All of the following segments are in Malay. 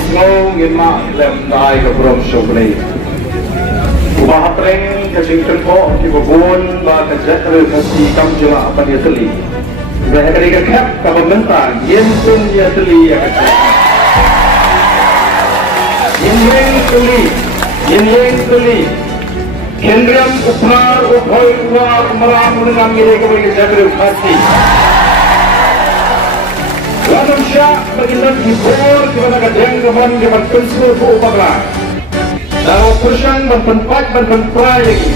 Isno ngin ma lem dai ka from shobli. Bah Ardent ka singkan ko ki babon ba ka jakre kasi kam jela apa dia teli. Bah Ardent ka kap ka benta yen pun dia teli ya ka. Yen teli. Khynriam Pnar bhoi Maram Lyngngam ngire ka bagi jakre kasi. Lalu siya bagilan hibur kemana kadang kapan kapan pensul ke upaklah. Dalam persian berpenpat berpenprai lagi.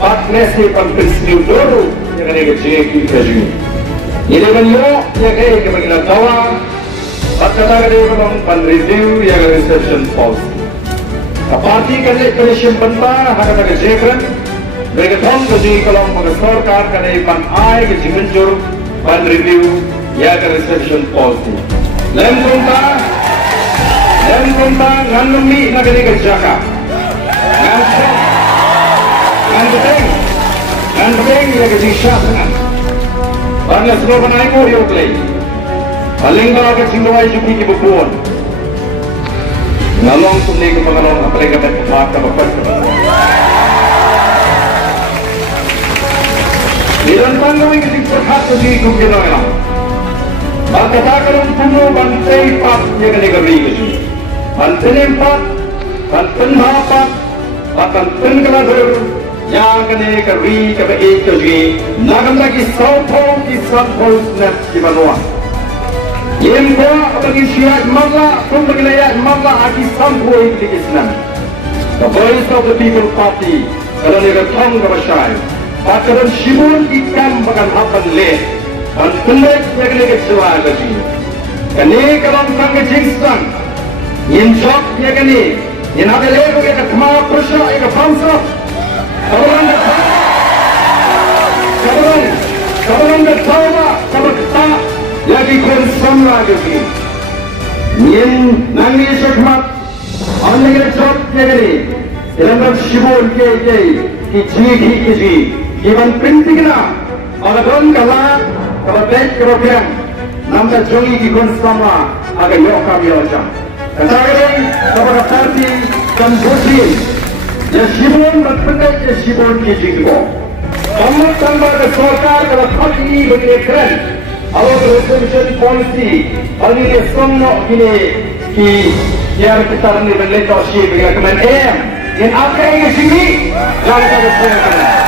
Pak nasi pensil dulu yang ada kecil kecil. Ini banyo yang ada kebagilan tawa. Pak kata ada orang penreview yang ada reception pause. Parti kerja commission benta hak ada kecil kan. Mereka tahu kecil kalau mengestorkan kerana pan ai kecil mencur penreview. Ya ke reception policy. Lem konta nganumi nagari kerjaka. Ngan beteng ya ke syasana. Bangla semua panai ko yo play. Paling ba ke sindawai juki ki bubuan. Ngalong sumni ke pangalong apalagi ka mata bapak. Dilan panggawi ke sing perhat ko di ko ginawa. Katakan puno bantai pat yang negeri ini. Bantai empat, bantai empat, bantai keladur yang negeri kebaik keji. Nagam lagi saupau net di Banua. Yang dua bagi syiat malla, pun bagi layak malla agi sampoi di Islam. The voice of the people party kalau negeri tong kebasyai. Pakaran shibun ikan bakan hapan leh. Dan pendek yang kecewa lagi. Kini kalau tangga jingsang, yang job yang kini, yang ada lego yang kemana persia yang bangsa, kawan bertawa, kawan kita lagi konsum lagi. Yang nangis sekhmat, orang yang job yang kini, yang bersibuk kiji, iban pentingnya, orang kalah. Kalau baik kalau biang, nampak jongi di konsama agak yokam yocam. Katakan kepada parti dan bosir, ya sibun berpendek ya sibun kijinggo. Kamu tambah ke sorkar kalau parti ini begini keren. Kalau resolution policy, hal ini semua ini yang kita ini berletak sih begini kemen yang apa yang sini, jangan kita berpikir.